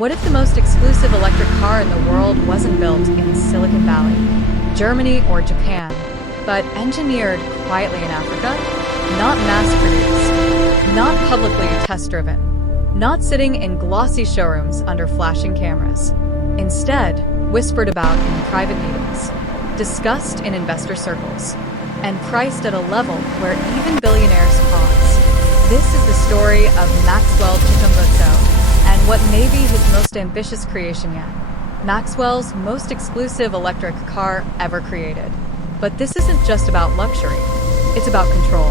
What if the most exclusive electric car in the world wasn't built in Silicon Valley, Germany, or Japan, but engineered quietly in Africa? Not mass-produced, not publicly test-driven, not sitting in glossy showrooms under flashing cameras. Instead, whispered about in private meetings, discussed in investor circles, and priced at a level where even billionaires pause. This is the story of Maxwell Chikumbutso, and what may be his most ambitious creation yet. Maxwell's most exclusive electric car ever created. But this isn't just about luxury, it's about control.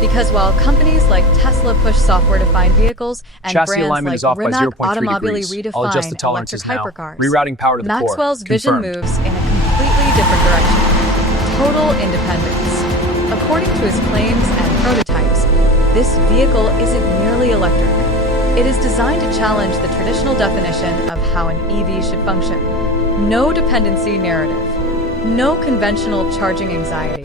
Because while companies like Tesla push software-defined vehicles and Chassis brands alignment like is off by Rimac 0.3 Automobili degrees. I'll adjust the redefine tolerances electric now. hypercars, Rerouting power to the core. Maxwell's vision Confirmed. moves in a completely different direction. Total independence. According to his claims and prototypes, this vehicle isn't merely electric. It is designed to challenge the traditional definition of how an EV should function. No dependency narrative. No conventional charging anxiety.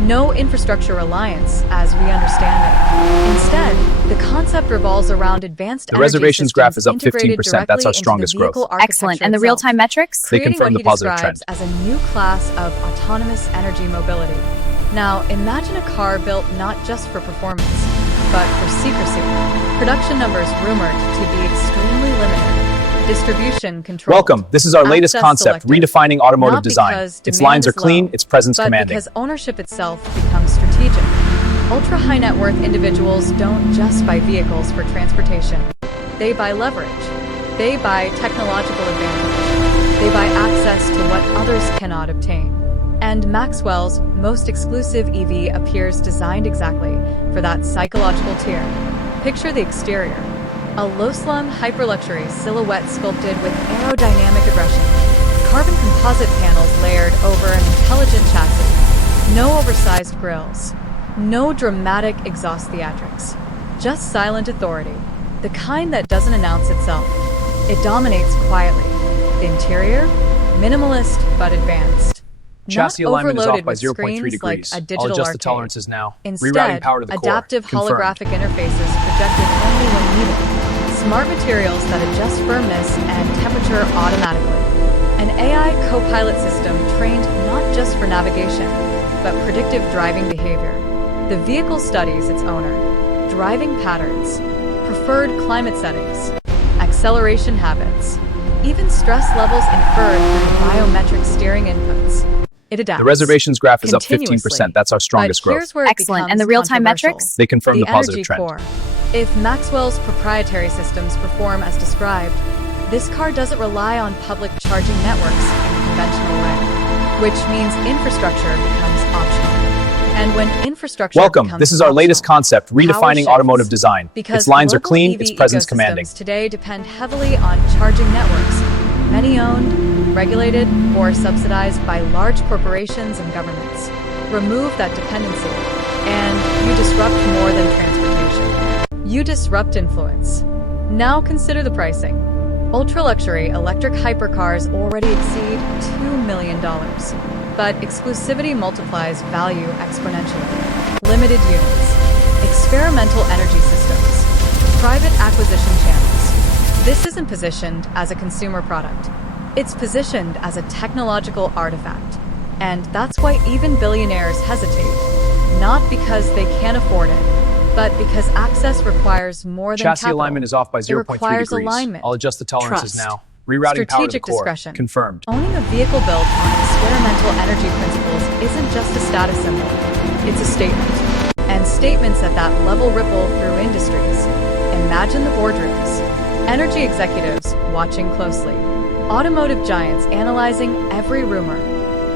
No infrastructure reliance as we understand it. Instead, the concept revolves around advanced The reservations graph is up 15%. That's our into strongest the growth. vehicle Excellent. And the architecture real-time metrics? They creating confirm what the he positive trend. describes as a new class of autonomous energy mobility. Now, imagine a car built not just for performance, but for secrecy. Production numbers rumored to be extremely limited. Distribution controlled. Welcome. This is our latest Access concept, selective. redefining automotive Not design. because Its demand lines are is clean, low, its presence but commanding. because ownership itself becomes strategic. Ultra-high net worth individuals don't just buy vehicles for transportation. They buy leverage. They buy technological advantage. They buy access to what others cannot obtain. And Maxwell's most exclusive EV appears designed exactly for that psychological tier. Picture the exterior. A low-slung, hyper-luxury silhouette sculpted with aerodynamic aggression. Carbon composite panels layered over an intelligent chassis. No oversized grills. No dramatic exhaust theatrics. Just silent authority. The kind that doesn't announce itself. It dominates quietly. The interior? Minimalist but advanced. Chassis Not alignment is off overloaded by with 0.3 screens degrees. like a I'll digital adjust the arcade. tolerances now. Rerouting Instead, power to the core. adaptive Confirmed. holographic interfaces projected only when needed. Smart materials that adjust firmness and temperature automatically. An AI co-pilot system trained not just for navigation, but predictive driving behavior. The vehicle studies its owner, driving patterns, preferred climate settings, acceleration habits, even stress levels inferred through biometric steering inputs. It adapts. The reservations graph is up continuously. 15%. That's our strongest But growth. here's where it Excellent. And becomes the real-time controversial. metrics? They confirm the positive energy trend. core. If Maxwell's proprietary systems perform as described, this car doesn't rely on public charging networks in a conventional way, which means infrastructure becomes optional. And when infrastructure Welcome. becomes This is our latest optional, concept, redefining shifts. automotive design. Because Its lines are global clean, EV its presence ecosystems commanding. today depend heavily on charging networks, many owned, regulated, or subsidized by large corporations and governments. Remove that dependency, and you disrupt more than transportation. You disrupt influence. Now consider the pricing. Ultra-luxury electric hypercars already exceed $2 million. But exclusivity multiplies value exponentially. Limited units, experimental energy systems, private acquisition channels. This isn't positioned as a consumer product. It's positioned as a technological artifact. And that's why even billionaires hesitate. Not because they can't afford it, but because access requires more than Chassis capital. alignment is off by It 0.3 requires degrees. alignment, I'll adjust the tolerances trust, now. Rerouting power to the strategic core. discretion. Confirmed. Owning a vehicle built on experimental energy principles isn't just a status symbol. It's a statement. And statements at that level ripple through industries. Imagine the boardrooms. Energy executives watching closely. Automotive giants analyzing every rumor.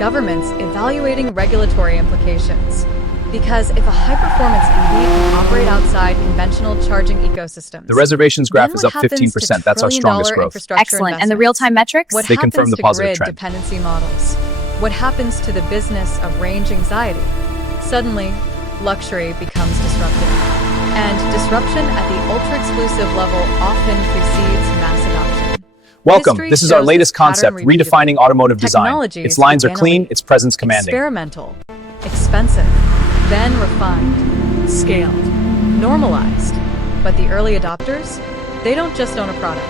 Governments evaluating regulatory implications. Because if a high-performance EV can operate outside conventional charging ecosystems, The reservations graph then is what up happens to 15%. That's our strongest trillion-dollar growth. infrastructure Excellent. And the investments? real-time metrics? What They happens confirm the to positive grid trend. dependency models? What happens to the business of range anxiety? Suddenly, luxury becomes disruptive. And disruption at the ultra-exclusive level often precedes mass adoption. Welcome. History This is our shows latest this pattern concept, redefining automotive design. Technologies Its lines are began clean, elite, its presence commanding. experimental, expensive, then refined, scaled, normalized. But the early adopters, they don't just own a product.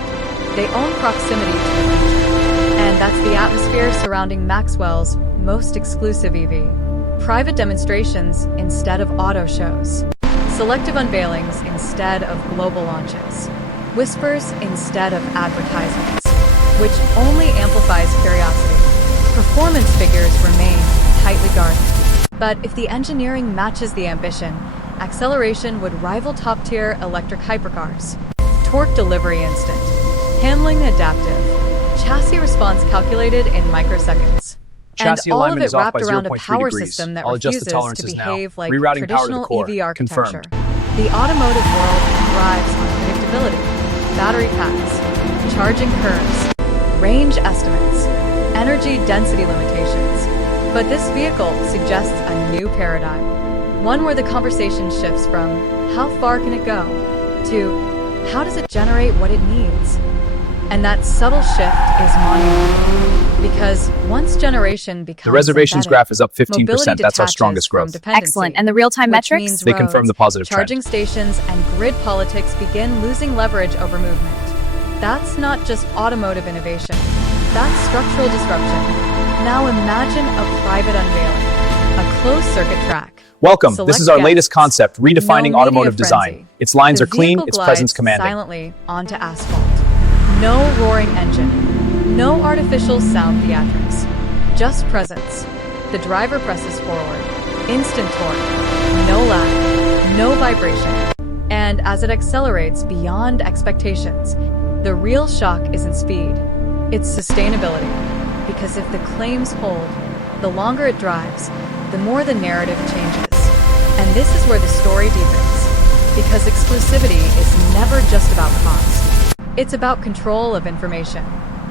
They own proximity to the future. And that's the atmosphere surrounding Maxwell's most exclusive EV. Private demonstrations instead of auto shows. Selective unveilings instead of global launches. Whispers instead of advertisements, which only amplifies curiosity. Performance figures remain tightly guarded. But if the engineering matches the ambition, acceleration would rival top-tier electric hypercars. Torque delivery instant. Handling adaptive. Chassis response calculated in microseconds. Chassis And all of alignment it is off wrapped by around a 0.3 power degrees. system that I'll adjust refuses the to tolerances now. behave like Rerouting power to the traditional core. EV architecture. Confirmed. The automotive world thrives on predictability, battery packs, charging curves, range estimates, energy density limitations. But this vehicle suggests a new paradigm. One where the conversation shifts from how far can it go to how does it generate what it needs? And that subtle shift is monumental. Because once generation becomes The reservations embedded, graph is up 15%. mobility That's our detaches strongest from growth. dependency, Excellent. And the real-time which metrics? means They confirm roads, the positive trend. charging stations, and grid politics begin losing leverage over movement. That's not just automotive innovation. That's structural disruption. Now imagine a private unveiling, a closed-circuit track. Welcome. Select This is our guests. latest concept, redefining No automotive media design. frenzy. Its lines The are clean, vehicle its glides presence commanding. silently onto asphalt. No roaring engine. No artificial sound theatrics. Just presence. The driver presses forward. Instant torque. No lag. No vibration. And as it accelerates beyond expectations, the real shock isn't speed. It's sustainability. Because if the claims hold, the longer it drives, the more the narrative changes. And this is where the story deepens. Because exclusivity is never just about cost. It's about control of information.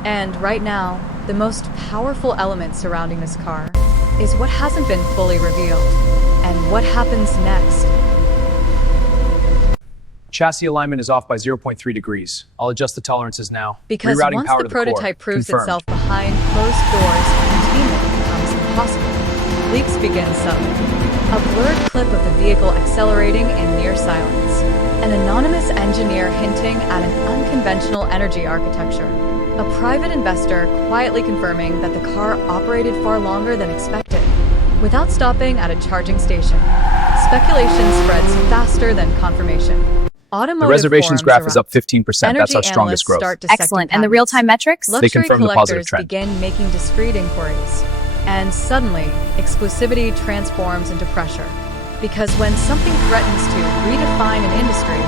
And right now, the most powerful element surrounding this car is what hasn't been fully revealed. And what happens next. Chassis alignment is off by 0.3 degrees. I'll adjust the tolerances now. Because Rerouting once power the to core. prototype proves Confirmed. itself behind closed doors, containment becomes impossible. Leaks begin subtly. A blurred clip of the vehicle accelerating in near silence. An anonymous engineer hinting at an unconventional energy architecture. A private investor quietly confirming that the car operated far longer than expected, without stopping at a charging station. Speculation spreads faster than confirmation. Automotive The reservations forums graph is erupt. up 15%. That's Energy our strongest analysts growth. start dissecting Excellent. And the patterns. real-time metrics? Luxury confirm the positive collectors trend. begin making discrete inquiries. And suddenly, exclusivity transforms into pressure. Because when something threatens to redefine an industry,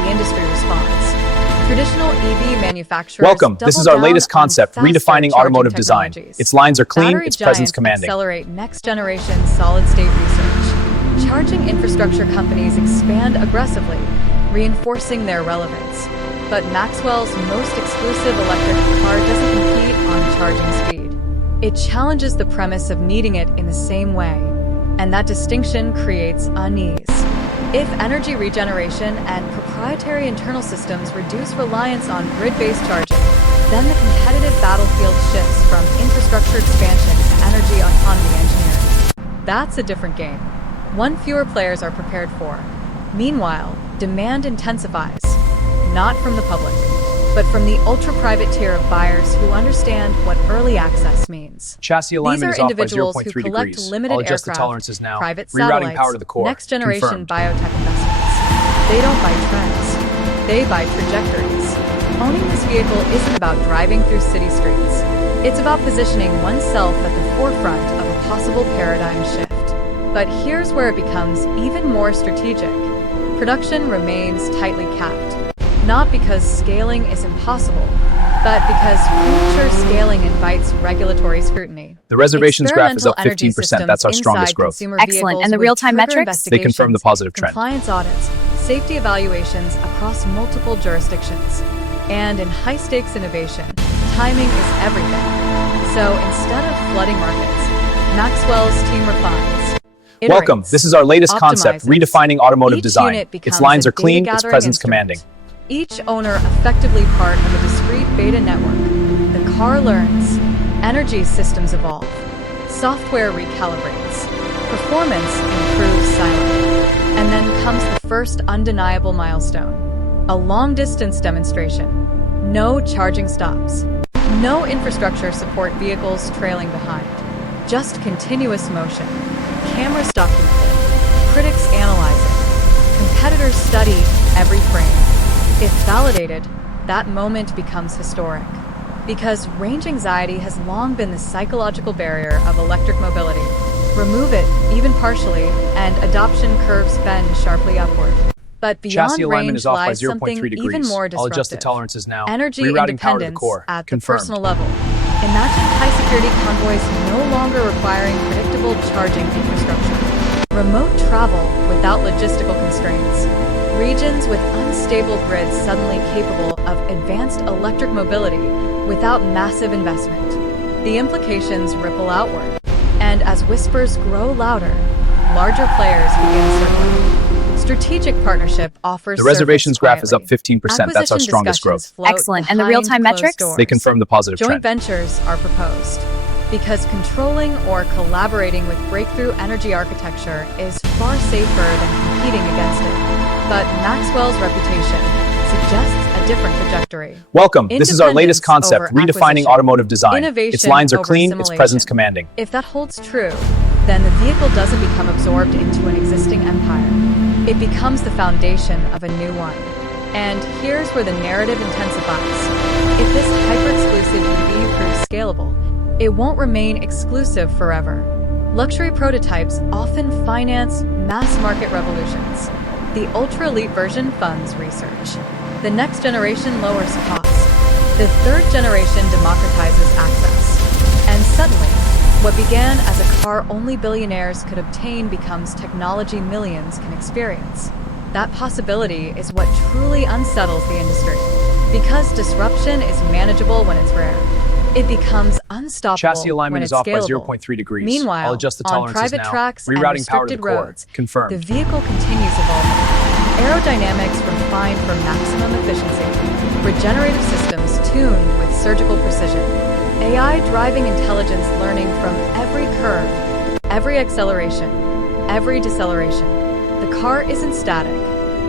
the industry responds. Traditional EV manufacturers Welcome. This is our double latest down on concept, faster redefining charging automotive design. technologies. Its lines are clean, Battery its presence giants commanding. accelerate next-generation solid-state research. Charging infrastructure companies expand aggressively, reinforcing their relevance. But Maxwell's most exclusive electric car doesn't compete on charging speed. It challenges the premise of needing it in the same way, and that distinction creates unease. If energy regeneration and proprietary internal systems reduce reliance on grid-based charging, then the competitive battlefield shifts from infrastructure expansion to energy autonomy engineering. That's a different game. One fewer players are prepared for. Meanwhile, demand intensifies, not from the public, but from the ultra-private tier of buyers who understand what early access means. Chassis These alignment are is off by individuals 0.3 who collect degrees. limited I'll adjust the aircraft, tolerances now. private Rerouting satellites, power to the core. next-generation Confirmed. biotech investments. They don't buy trends. They buy trajectories. Owning this vehicle isn't about driving through city streets. It's about positioning oneself at the forefront of a possible paradigm shift. But here's where it becomes even more strategic. Production remains tightly capped. Not because scaling is impossible, but because premature scaling invites regulatory scrutiny. The reservations graph is up Experimental energy 15%. That's our systems strongest inside growth. consumer Excellent. vehicles And the would real-time trigger metrics? They confirm the investigations, positive trend. compliance audits, safety evaluations across multiple jurisdictions. And in high-stakes innovation, timing is everything. So instead of flooding markets, Maxwell's team refines. Welcome. iterates, This is our latest concept, optimizes. redefining automotive Each design. unit Its becomes lines a are clean, its data-gathering presence instrument. commanding. Each owner effectively part of a discrete beta network. The car learns, energy systems evolve, software recalibrates, performance improves silently, and then comes the first undeniable milestone, a long-distance demonstration. No charging stops. No infrastructure support vehicles trailing behind. Just continuous motion. Cameras document it. Critics analyze it. Competitors study every frame. If validated, that moment becomes historic. Because range anxiety has long been the psychological barrier of electric mobility. Remove it, even partially, and adoption curves bend sharply upward. But beyond Chassis alignment range is off by lies 0.3 something degrees. even more I'll disruptive. adjust the tolerances now. Energy Rerouting power to the independence core. at the Confirmed. personal level. Imagine high-security convoys no longer requiring predictable charging infrastructure. Remote travel without logistical constraints. Regions with unstable grids suddenly capable of advanced electric mobility without massive investment. The implications ripple outward, and as whispers grow louder, larger players begin circling. Strategic partnership offers The reservations surface graph is up quietly. 15%. That's our Acquisition strongest growth. discussions float Excellent. And the behind real-time closed metrics? doors. They confirm the positive Joint trend. ventures are proposed because controlling or collaborating with breakthrough energy architecture is far safer than competing against it. But Maxwell's reputation suggests a different trajectory. Welcome. This is our latest Independence concept, over redefining acquisition. automotive design. Innovation Its lines are over clean, its presence assimilation. commanding. If that holds true, then the vehicle doesn't become absorbed into an existing empire. It becomes the foundation of a new one. And here's where the narrative intensifies. If this hyper-exclusive EV proves scalable, it won't remain exclusive forever. Luxury prototypes often finance mass-market revolutions. The ultra-elite version funds research. The next generation lowers costs. The third generation democratizes access. And suddenly, what began as a car only billionaires could obtain becomes technology millions can experience. That possibility is what truly unsettles the industry. Because disruption is manageable when it's rare, it becomes unstoppable Chassis when alignment it's is off by scalable. 0.3 degrees. Meanwhile, I'll adjust the on tolerances private now. tracks and Rerouting power to restricted the core. roads, Confirmed. the vehicle continues evolving. Aerodynamics refined for maximum efficiency. Regenerative systems tuned with surgical precision. AI driving intelligence learning from every curve, every acceleration, every deceleration. The car isn't static.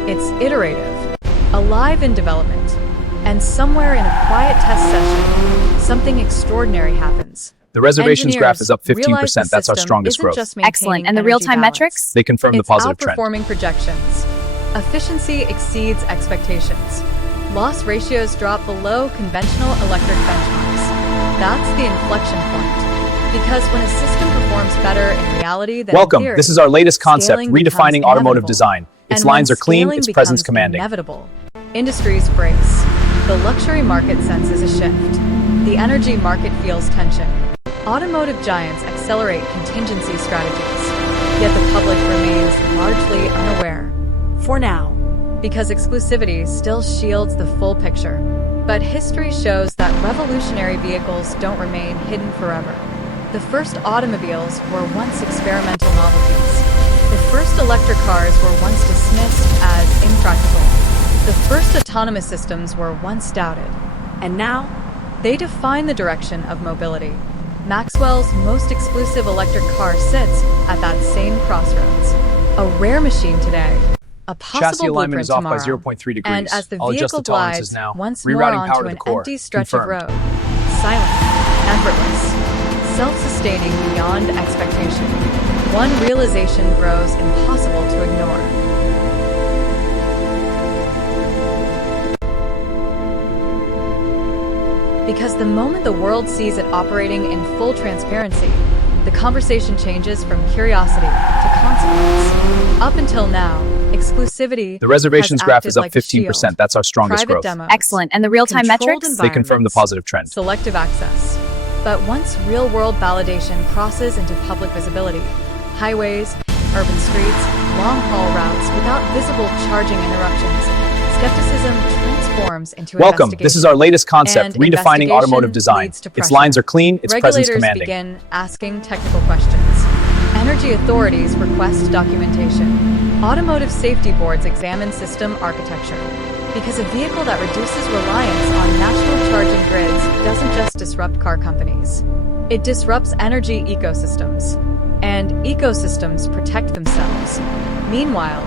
It's iterative, alive in development. And somewhere in a quiet test session, something extraordinary happens. The reservations graph Engineers is up realize the 15%. That's our system strongest isn't growth. just maintaining Excellent. And the energy real-time balance. metrics? They confirm the It's positive trend. outperforming projections. Efficiency exceeds expectations. Loss ratios drop below conventional electric benchmarks. That's the inflection point. Because when a system performs better in reality than Welcome. in theory, This is our latest concept, scaling redefining becomes automotive inevitable. design. Its And when lines are clean, scaling its presence becomes commanding. Inevitable. Industries brace. The luxury market senses a shift. The energy market feels tension. Automotive giants accelerate contingency strategies. Yet the public remains largely unaware. For now. Because exclusivity still shields the full picture. But history shows that revolutionary vehicles don't remain hidden forever. The first automobiles were once experimental novelties. The first electric cars were once dismissed as impractical. The first autonomous systems were once doubted. And now, they define the direction of mobility. Maxwell's most exclusive electric car sits at that same crossroads. A rare machine today. A possible Chassis alignment blueprint is off by tomorrow. 0.3 degrees. And as the I'll adjust vehicle the tolerances glides now. once more Rerouting power onto to the an core. empty stretch Confirmed. of road, silent, effortless, self-sustaining beyond expectation, one realization grows impossible to ignore. Because the moment the world sees it operating in full transparency, the conversation changes from curiosity to consequence. Up until now, exclusivity The reservations has graph acted is up like a 15%. shield. That's our strongest Private growth. demos, Excellent. And the real-time controlled metrics? They confirm the environments, positive trend. selective access. But once real-world validation crosses into public visibility, highways, urban streets, long-haul routes without visible charging interruptions, skepticism transforms into Welcome. investigation. This is our latest concept, And redefining automotive investigation design. leads to Its pressure. lines are clean, its presence Regulators commanding. begin asking technical questions. Energy authorities request documentation. Automotive safety boards examine system architecture. Because a vehicle that reduces reliance on national charging grids doesn't just disrupt car companies. It disrupts energy ecosystems. And ecosystems protect themselves. Meanwhile,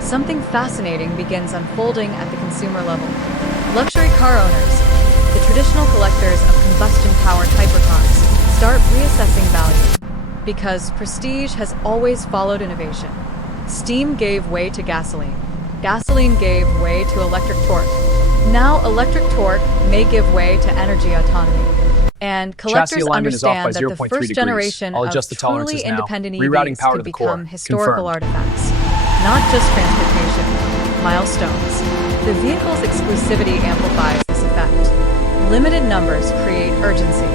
something fascinating begins unfolding at the consumer level. Luxury car owners, traditional collectors of combustion-powered hypercars start reassessing value. Because prestige has always followed innovation. Steam gave way to gasoline. Gasoline gave way to electric torque. Now electric torque may give way to energy autonomy. And collectors understand that the first generation of truly independent EVs could become historical artifacts, not just transportation, milestones. The vehicle's exclusivity amplifies this effect. Limited numbers create urgency.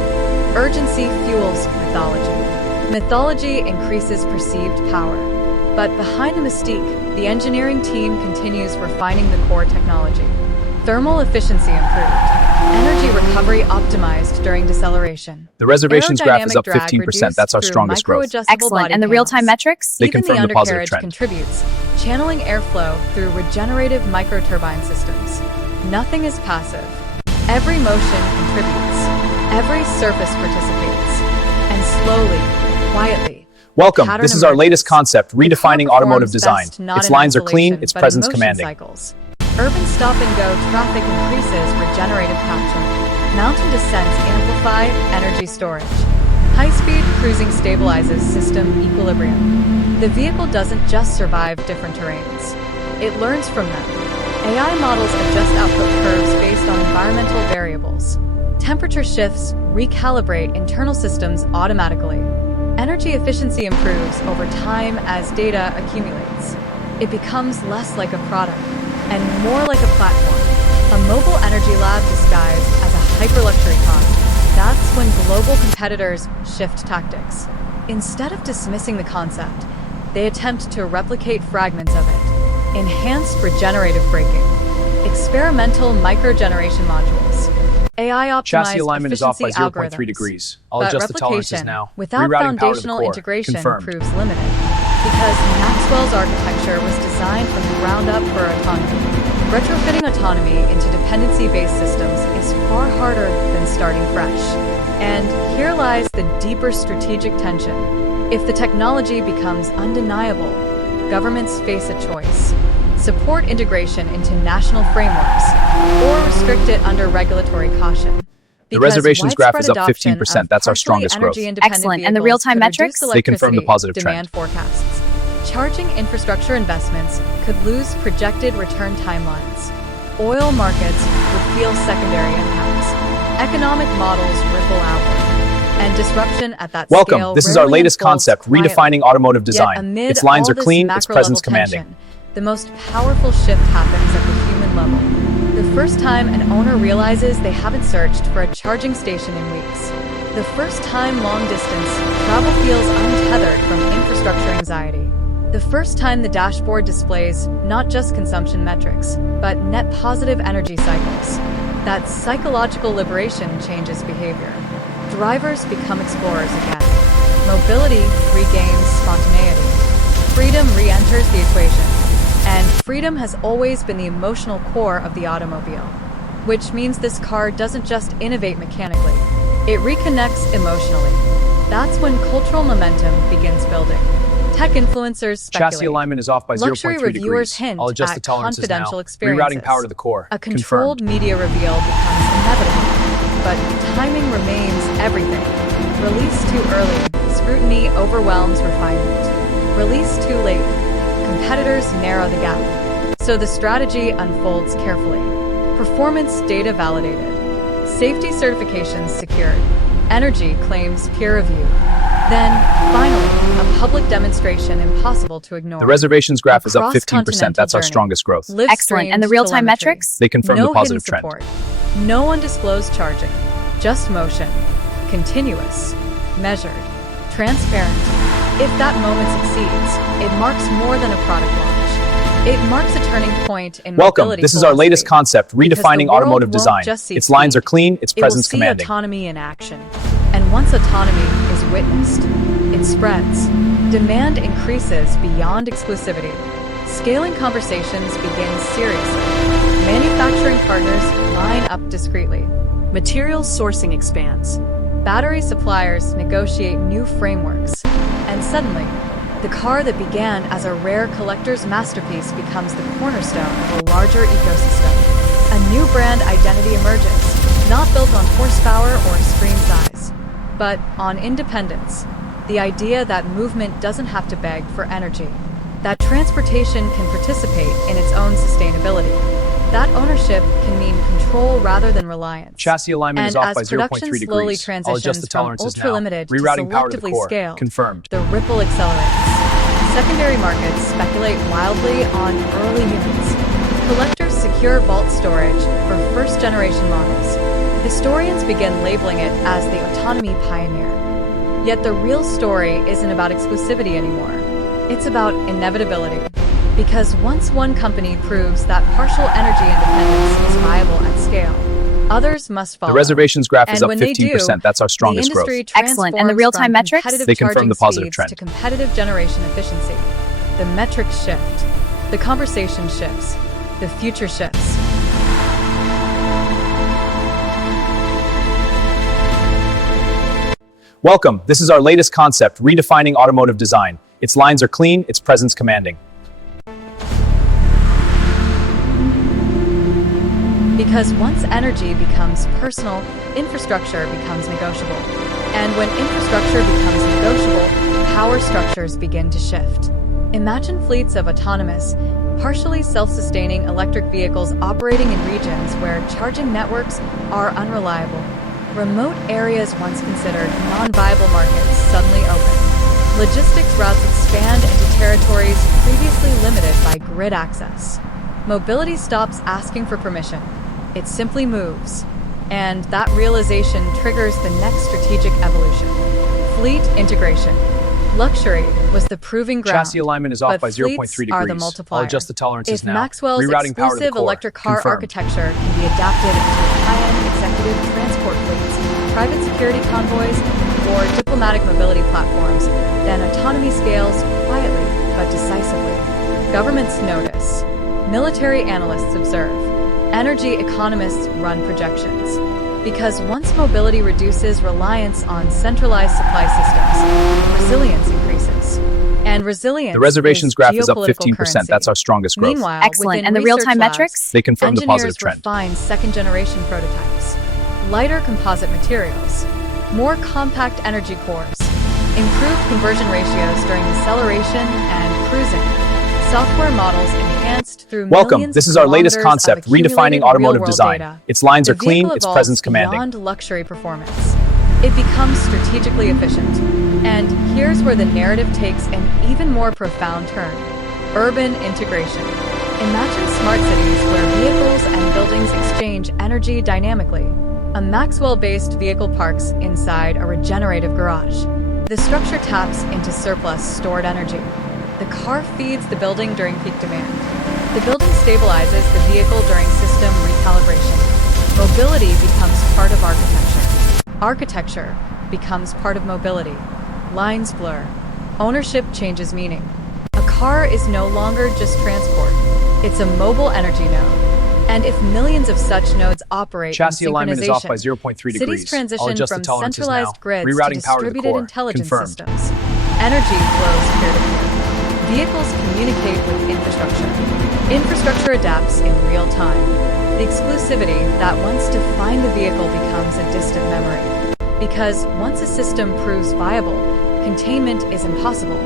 Urgency fuels mythology. Mythology increases perceived power. But behind the mystique, the engineering team continues refining the core technology. Thermal efficiency improved. Energy recovery optimized during deceleration. The reservations graph is up 15%. That's our strongest growth. Excellent. And the real-time metrics? They confirm the positive trend. Contributes, channeling airflow through regenerative microturbine systems. Nothing is passive. Every motion contributes. Every surface participates. And slowly, quietly, welcome. This is our latest concept, redefining automotive design. Its lines are clean, its presence commanding. Cycles. Urban stop-and-go traffic increases regenerative capture. Mountain descents amplify energy storage. High-speed cruising stabilizes system equilibrium. The vehicle doesn't just survive different terrains. It learns from them. AI models adjust output curves based on environmental variables. Temperature shifts recalibrate internal systems automatically. Energy efficiency improves over time as data accumulates. It becomes less like a product and more like a platform, a mobile energy lab disguised as a hyper-luxury car. That's when global competitors shift tactics. Instead of dismissing the concept, they attempt to replicate fragments of it. Enhanced regenerative braking, experimental microgeneration modules, AI-optimized chassis alignment is off by efficiency 0.3 algorithms. degrees. I'll But adjust the tolerances replication, now. without Rerouting power to the foundational core. integration, Confirmed. proves limited. Because Maxwell's architecture was designed from the ground up for autonomy. Retrofitting autonomy into dependency-based systems is far harder than starting fresh. And here lies the deeper strategic tension. If the technology becomes undeniable, governments face a choice. Support integration into national frameworks, or restrict it under regulatory caution. The reservations graph is up 15%. That's our strongest growth. Excellent. And the real-time metrics? They confirm the positive demand trend. Forecasts. Charging infrastructure investments could lose projected return timelines. Oil markets would feel secondary impacts. Economic models ripple outward. And disruption at that Welcome. scale This is our rarely latest unfolds concept, quietly. redefining automotive Yet design. amid Its lines all are this clean, its macro-level presence commanding. tension, the most powerful shift happens at the human level. The first time an owner realizes they haven't searched for a charging station in weeks. The first time long distance travel feels untethered from infrastructure anxiety. The first time the dashboard displays not just consumption metrics, but net positive energy cycles. That psychological liberation changes behavior. Drivers become explorers again. Mobility regains spontaneity. Freedom re-enters the equation. And freedom has always been the emotional core of the automobile. Which means this car doesn't just innovate mechanically, it reconnects emotionally. That's when cultural momentum begins building. Tech influencers speculate. Chassis alignment is off by 0.3 Luxury reviewers degrees. hint I'll adjust at the tolerances confidential now. experiences. Rerouting power to the core. A controlled media reveal becomes inevitable, but timing remains everything. Release too early, scrutiny overwhelms refinement. Release too late, competitors narrow the gap. So the strategy unfolds carefully. Performance data validated. Safety certifications secured. Energy claims peer review. Then, finally, a public demonstration impossible to ignore. The reservations graph is up 15%. Cross-continental That's our journey. strongest growth. Live Excellent. And the streamed real-time telemetry. metrics? They confirm No the positive hidden trend. support. No undisclosed charging. Just motion. Continuous. Measured. Transparent. If that moment succeeds, it marks more than a product launch. It marks a turning point in Welcome. mobility This is our latest philosophy. concept, Because redefining the world automotive won't design. just see Its lines speed. are clean, its It will presence see commanding. autonomy in action. And once autonomy is witnessed, it spreads. Demand increases beyond exclusivity. Scaling conversations begin seriously. Manufacturing partners line up discreetly. Materials sourcing expands. Battery suppliers negotiate new frameworks. And suddenly, the car that began as a rare collector's masterpiece becomes the cornerstone of a larger ecosystem. A new brand identity emerges, not built on horsepower or screen size, but on independence, the idea that movement doesn't have to beg for energy, that transportation can participate in its own sustainability, that ownership can mean control rather than reliance. Chassis alignment is And off by as production 0.3 slowly degrees. I'll adjust the transitions from tolerances now. ultra-limited to Rerouting power to the selectively core. scaled, Confirmed. the ripple accelerates. Secondary markets speculate wildly on early humans. Collectors secure vault storage for first-generation models. Historians begin labeling it as the autonomy pioneer. Yet the real story isn't about exclusivity anymore. It's about inevitability. Because once one company proves that partial energy independence is viable at scale, others must follow. The reservations graph is And up when they 15%. do, That's our strongest the growth. industry Excellent. And the transforms real-time from metrics? competitive They confirm charging the positive speeds trend. to competitive generation efficiency. The metrics shift. The conversation shifts. The future shifts. Welcome. This is our latest concept, redefining automotive design. Its lines are clean, its presence commanding. Because once energy becomes personal, infrastructure becomes negotiable. And when infrastructure becomes negotiable, power structures begin to shift. Imagine fleets of autonomous, partially self-sustaining electric vehicles operating in regions where charging networks are unreliable. Remote areas once considered non-viable markets suddenly open. Logistics routes expand into territories previously limited by grid access. Mobility stops asking for permission. It simply moves. And that realization triggers the next strategic evolution. Fleet integration. Luxury was the proving ground. Chassis alignment is off but by 0.3 fleets degrees. are the multiplier. I'll adjust the tolerances If now. Maxwell's Rerouting power to the exclusive core. electric car Confirmed. architecture can be adapted into high-end executive transport fleets, private security convoys, or diplomatic mobility platforms, then autonomy scales quietly but decisively. Governments notice. Military analysts observe. Energy economists run projections. Because once mobility reduces reliance on centralized supply systems, resilience increases. And resilience The reservations graph is up geopolitical 15%. currency. That's our strongest growth. Meanwhile, Excellent. within And the real-time research labs, metrics? They confirm the engineers positive trend. refine second-generation prototypes. Lighter composite materials, more compact energy cores, improved conversion ratios during deceleration and cruising, software models enhanced through Welcome. millions This of is our latest kilometers of concept, redefining accumulated automotive real-world design. data. Its lines The are clean, vehicle its evolves presence commanding. beyond luxury performance. It becomes strategically efficient. And here's where the narrative takes an even more profound turn. Urban integration. Imagine smart cities where vehicles and buildings exchange energy dynamically. A Maxwell-based vehicle parks inside a regenerative garage. The structure taps into surplus stored energy. The car feeds the building during peak demand. The building stabilizes the vehicle during system recalibration. Mobility becomes part of architecture. Architecture becomes part of mobility. Lines blur. Ownership changes meaning. A car is no longer just transport. It's a mobile energy node. And if millions of such nodes operate Chassis in alignment is off by synchronization, 0.3 degrees. cities I'll transition adjust from the tolerances centralized now. grids to Rerouting power to the distributed core. intelligence Confirmed. systems. Energy flows peer-to-peer. Vehicles communicate with infrastructure. Infrastructure adapts in real time. The exclusivity that once defined the vehicle becomes a distant memory. Because once a system proves viable, containment is impossible.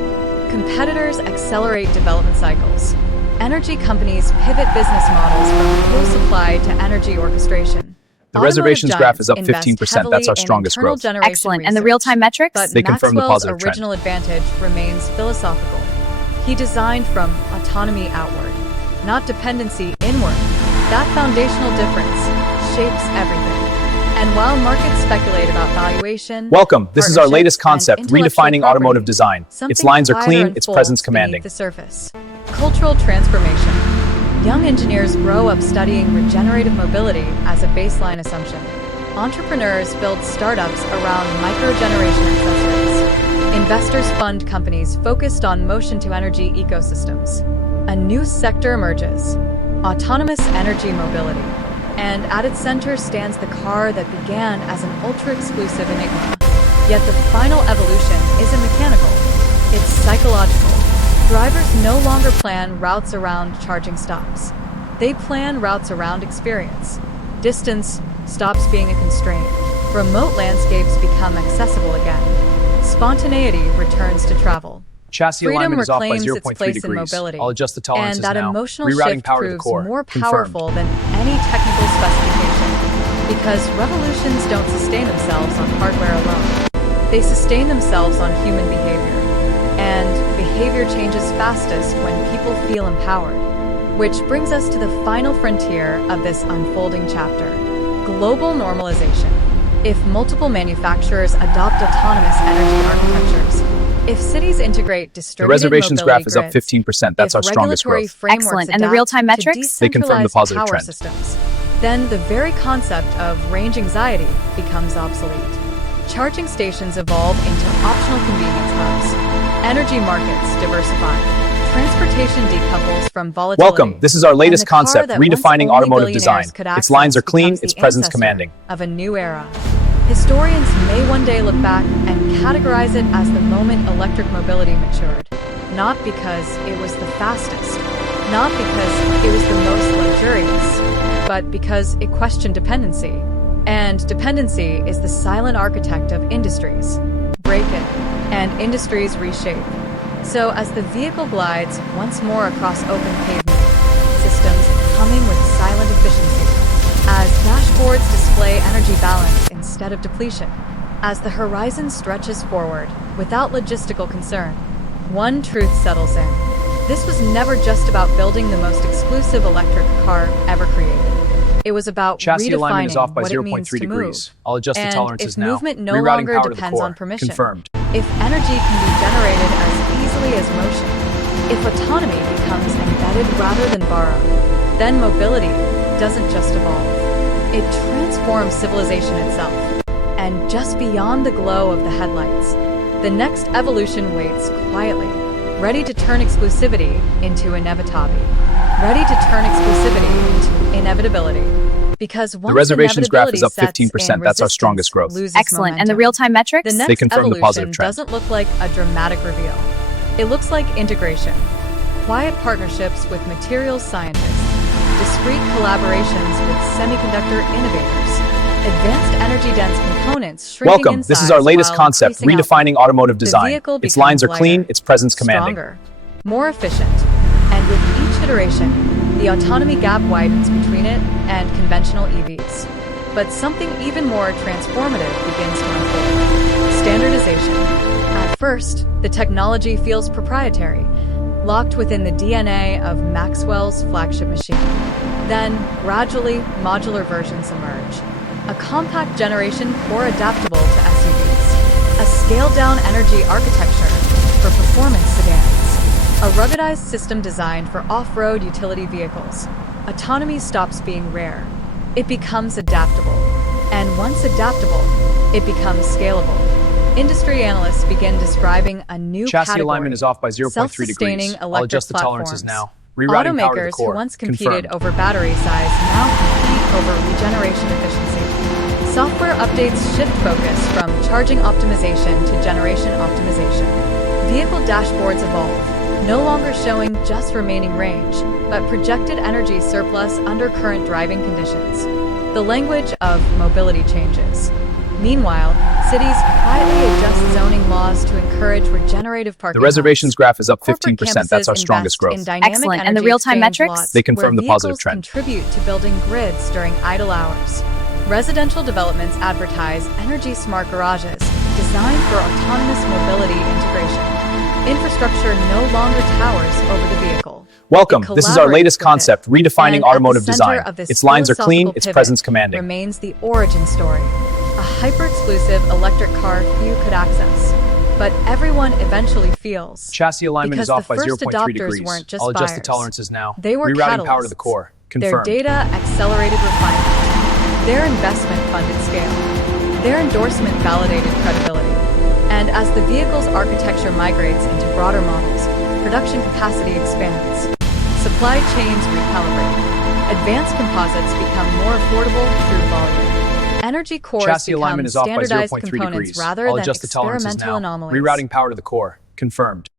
Competitors accelerate development cycles. Energy companies pivot business models from fuel supply to energy orchestration. The reservations Automotive graph is up giants 15%. invest That's our heavily in strongest internal growth. generation Excellent. And the research. real-time metrics? But They confirm the Maxwell's positive original advantage remains philosophical. He designed from autonomy outward, not dependency inward. That foundational difference shapes everything. And while markets speculate about valuation, Welcome. This is our partnership, latest and concept, intellectual redefining property, automotive design. Its something lines are quieter clean, its unfolds presence beneath commanding. the surface. Cultural transformation. Young engineers grow up studying regenerative mobility as a baseline assumption. Entrepreneurs build startups around microgeneration accessories. Investors fund companies focused on motion-to-energy ecosystems. A new sector emerges, autonomous energy mobility. And at its center stands the car that began as an ultra-exclusive enigma. Yet the final evolution isn't mechanical, it's psychological. Drivers no longer plan routes around charging stops. They plan routes around experience. Distance stops being a constraint. Remote landscapes become accessible again. Spontaneity returns to travel. Chassis Freedom alignment is off by reclaims 0.3 its place in degrees. mobility. I'll adjust the tolerances And that now. emotional Rerouting shift power to the proves core. more Confirmed. powerful than any technical specification. Because revolutions don't sustain themselves on hardware alone. They sustain themselves on human behavior. And behavior changes fastest when people feel empowered. Which brings us to the final frontier of this unfolding chapter. Global normalization. If multiple manufacturers adopt autonomous energy architectures, if cities integrate distributed The reservations mobility graph is up grids, 15%. That's our strongest growth. Excellent. And the real-time metrics? They confirm the positive trend. Systems, then the very concept of range anxiety becomes obsolete. Charging stations evolve into optional convenience hubs. Energy markets diversify. Transportation decouples from volatility. Welcome. This is our latest And the car concept, that once redefining only automotive design. billionaires could Its lines are access clean, becomes its the presence ancestor commanding. of a new era. Historians may one day look back and categorize it as the moment electric mobility matured. Not because it was the fastest, not because it was the most luxurious, but because it questioned dependency. And dependency is the silent architect of industries. Break it, and industries reshape. So as the vehicle glides once more across open pavement, systems humming with silent efficiency, as dashboards display energy balance instead of depletion, as the horizon stretches forward without logistical concern, one truth settles in. This was never just about building the most exclusive electric car ever created. It was about Chassis alignment is redefining off by what it means 0.3 to degrees. move. I'll adjust the And tolerances if now. movement no Rerouting longer power to the depends core. on permission, Confirmed. if energy can be generated as easily as motion, if autonomy becomes embedded rather than borrowed, then mobility doesn't just evolve. It transforms civilization itself. And just beyond the glow of the headlights, the next evolution waits quietly, ready to turn exclusivity into inevitability. Ready to turn exclusivity into inevitability. Because once The reservations graph is up inevitability sets 15%. in, That's our resistance strongest growth. loses Excellent. And the momentum. real-time metrics? The They next confirm the evolution positive trend. doesn't look like a dramatic reveal. It looks like integration, quiet partnerships with materials scientists, discrete collaborations with semiconductor innovators, advanced energy-dense components shrinking in Welcome. size This is our latest while concept, increasing redefining output. automotive The design. vehicle Its becomes lines are lighter, clean, its presence commanding. stronger, more efficient, and with each iteration, the autonomy gap widens between it and conventional EVs. But something even more transformative begins to unfold. Standardization. At first, the technology feels proprietary, locked within the DNA of Maxwell's flagship machine. Then, gradually, modular versions emerge. A compact generation core adaptable to SUVs. A scaled-down energy architecture for performance sedans. A ruggedized system designed for off-road utility vehicles. Autonomy stops being rare. It becomes adaptable. And once adaptable, it becomes scalable. Industry analysts begin describing a new Chassis category. alignment is off by 0.3 Self-sustaining degrees. I'll electric adjust the tolerances platforms. now. Rerouting power to the Automakers who core. once competed Confirmed. over battery size now compete over regeneration efficiency. Software updates shift focus from charging optimization to generation optimization. Vehicle dashboards evolve, no longer showing just remaining range, but projected energy surplus under current driving conditions. The language of mobility changes. Meanwhile, cities quietly adjust zoning laws to encourage regenerative parking. The reservations graph is up Corporate 15%. That's our campuses strongest invest in growth. dynamic Excellent. And the energy real-time exchange metrics? lots They confirm where the positive vehicles trend. contribute to building grids during idle hours. Residential developments advertise energy-smart garages designed for autonomous mobility integration. Infrastructure no longer towers over the vehicle. Welcome. It This is our collaborates latest with concept, it. redefining And automotive at the center design. of this Its lines are clean, philosophical its pivot presence commanding. remains the origin story. A hyper-exclusive electric car few could access. But everyone eventually feels. They were Rerouting power to the catalysts. core. Their Confirmed. data accelerated refinement. Their investment funded scale. Their endorsement validated credibility. And as the vehicle's architecture migrates into broader models, production capacity expands. Supply chains recalibrate. Advanced composites become more affordable through volume. Energy cores Chassis become alignment is off by standardized 0.3 components degrees. rather I'll than adjust the tolerances experimental now. anomalies. Rerouting power to the core. Confirmed.